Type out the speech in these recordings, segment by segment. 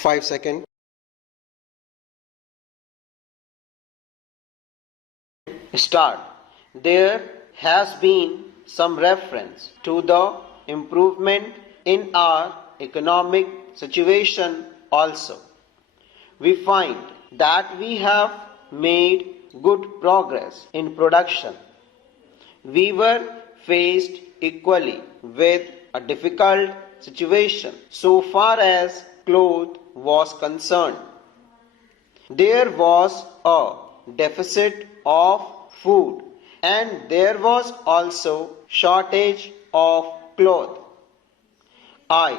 5 seconds. Start. There has been some reference to the improvement in our economic situation also. We find that we have made good progress in production. We were faced equally with a difficult situation so far as cloth was concerned. There was a deficit of food and there was also shortage of cloth. I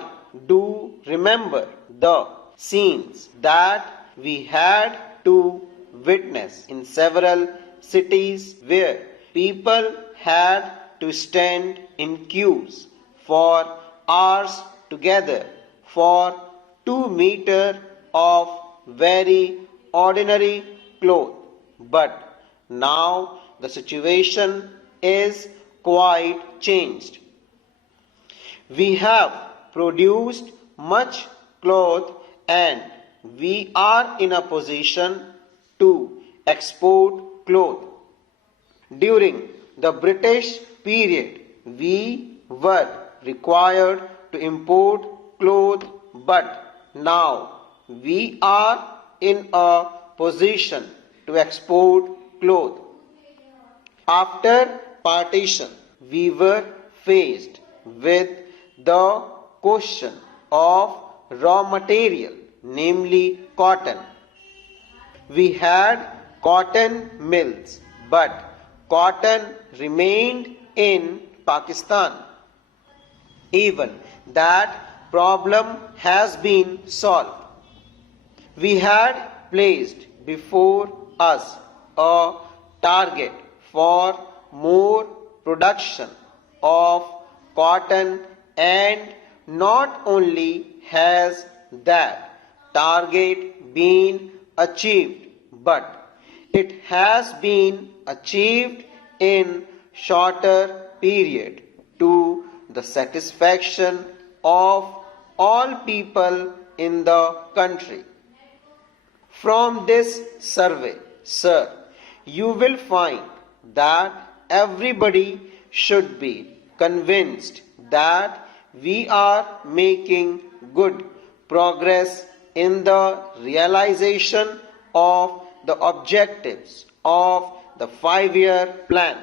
do remember the scenes that we had to witness in several cities where people had to stand in queues for hours together for 2 meters of very ordinary cloth. But now the situation is quite changed. We have produced much cloth and we are in a position to export cloth. During the British period, we were required to import cloth, but now we are in a position to export cloth. After partition, we were faced with the question of raw material, namely cotton. We had cotton mills, but cotton remained in Pakistan. Even that problem has been solved. We had placed before us a target for more production of cotton, and not only has that target been achieved, but it has been achieved in shorter period to the satisfaction of all people in the country. From this survey, sir, you will find that everybody should be convinced that we are making good progress in the realization of the objectives of the 5-year plan.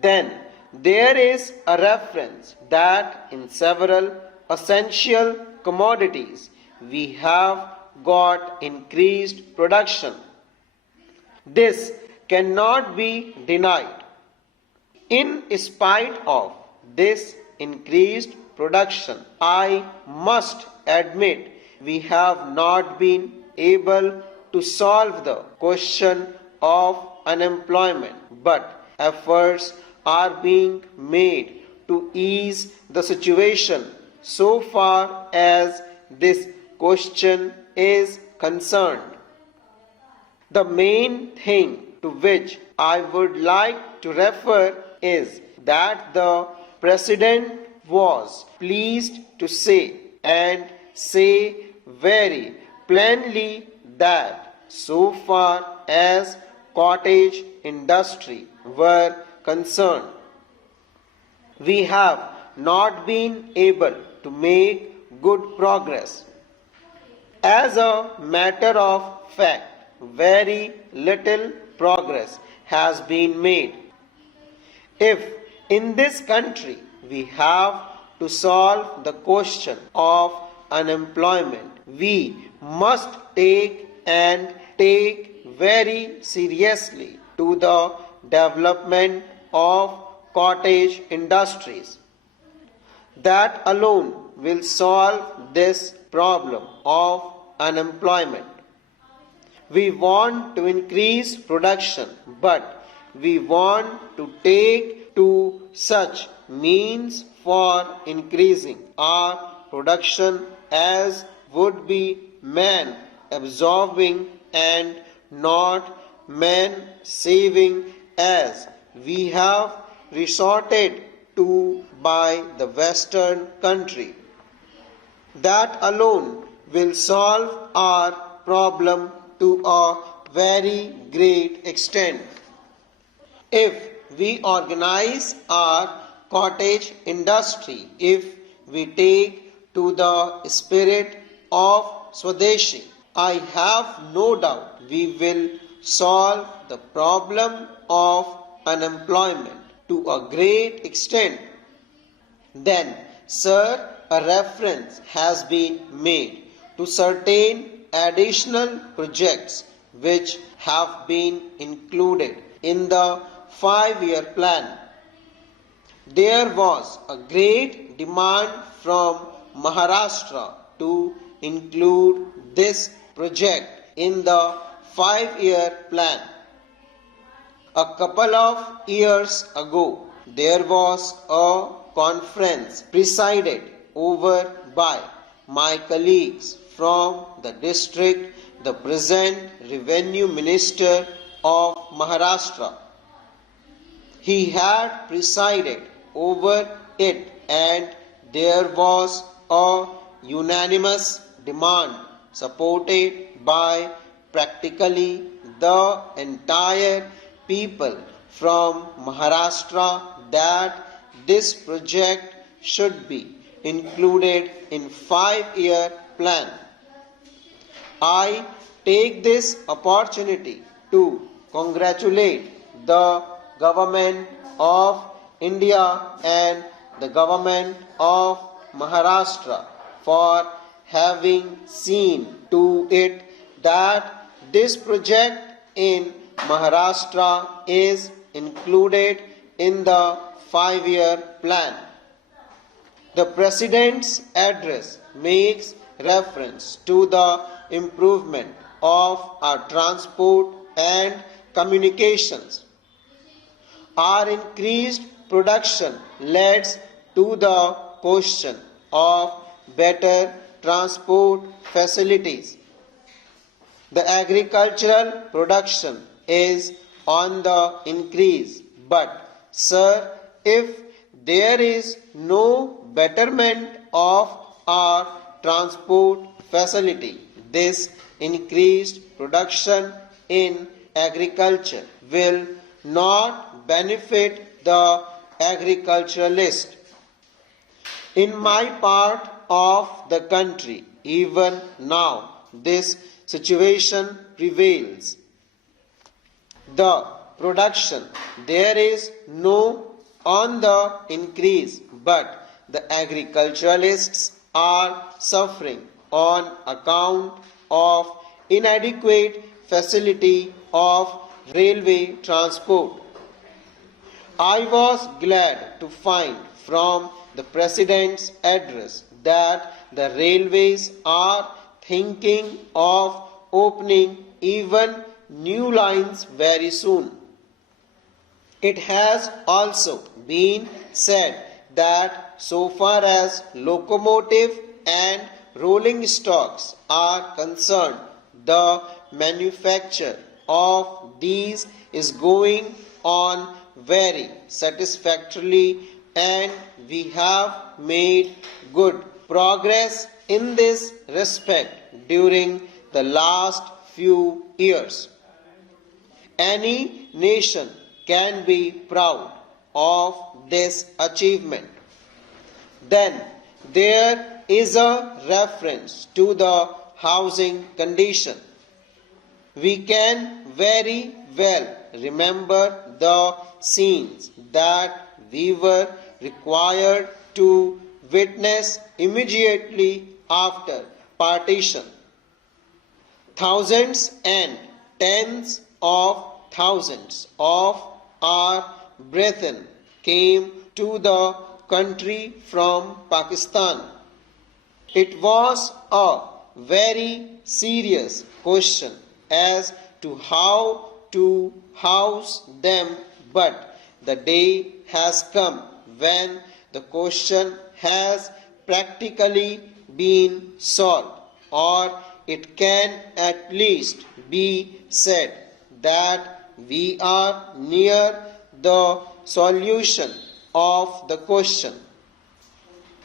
Then there is a reference that in several essential commodities we have got increased production. This cannot be denied. In spite of this increased production, I must admit we have not been able to solve the question of unemployment, but efforts are being made to ease the situation so far as this question is concerned. The main thing to which I would like to refer is that the President was pleased to say, and say very plainly, that so far as cottage industry were concerned, we have not been able to make good progress. As a matter of fact, very little progress has been made. If in this country we have to solve the question of unemployment, we must take very seriously to the development of cottage industries. That alone will solve this problem of unemployment. We want to increase production, but we want to take to such means for increasing our production as would be man absorbing and not man saving, as we have resorted to by the Western country. That alone will solve our problem to a very great extent. If we organize our cottage industry, if we take to the spirit of Swadeshi, I have no doubt we will solve the problem of unemployment to a great extent. Then, sir, a reference has been made to certain additional projects which have been included in the 5-year plan. There was a great demand from Maharashtra to include this project in the 5-year plan. A couple of years ago, there was a conference presided over by my colleagues from the district, the present Revenue Minister of Maharashtra. He had presided over it, and there was a unanimous demand supported by practically the entire people from Maharashtra that this project should be included in 5-year plan. I take this opportunity to congratulate the government of India and the government of Maharashtra for having seen to it that this project in Maharashtra is included in the 5-year plan. The President's address makes reference to the improvement of our transport and communications. Our increased production leads to the question of better transport facilities. The agricultural production is on the increase, but sir, if there is no betterment of our transport facility, this increased production in agriculture will not benefit the agriculturalist. In my part of the country, even now, this situation prevails. The production there is no on the increase, but the agriculturalists are suffering on account of inadequate facility of railway transport. I was glad to find from the President's address that the railways are thinking of opening even new lines very soon. It has also been said that so far as locomotive and rolling stocks are concerned, the manufacture of these is going on very satisfactorily, and we have made good progress in this respect during the last few years. Any nation can be proud of this achievement. Then there is a reference to the housing condition. We can very well remember the scenes that we were required to witness immediately after partition. Thousands and tens of thousands of our brethren came to the country from Pakistan. It was a very serious question as to how to house them, but the day has come when the question has practically been solved, or it can at least be said that we are near the solution of the question.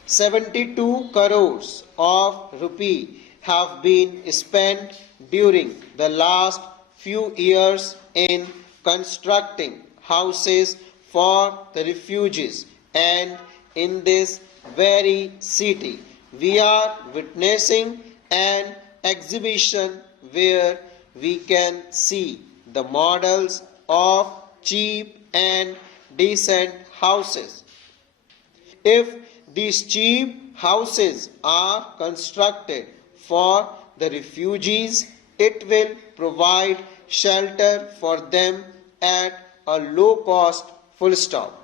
72 crores of rupee have been spent during the last few years in constructing houses for the refugees, and in this very city we are witnessing an exhibition where we can see the models of cheap and decent houses. If these cheap houses are constructed for the refugees, it will provide shelter for them at a low cost, full stop.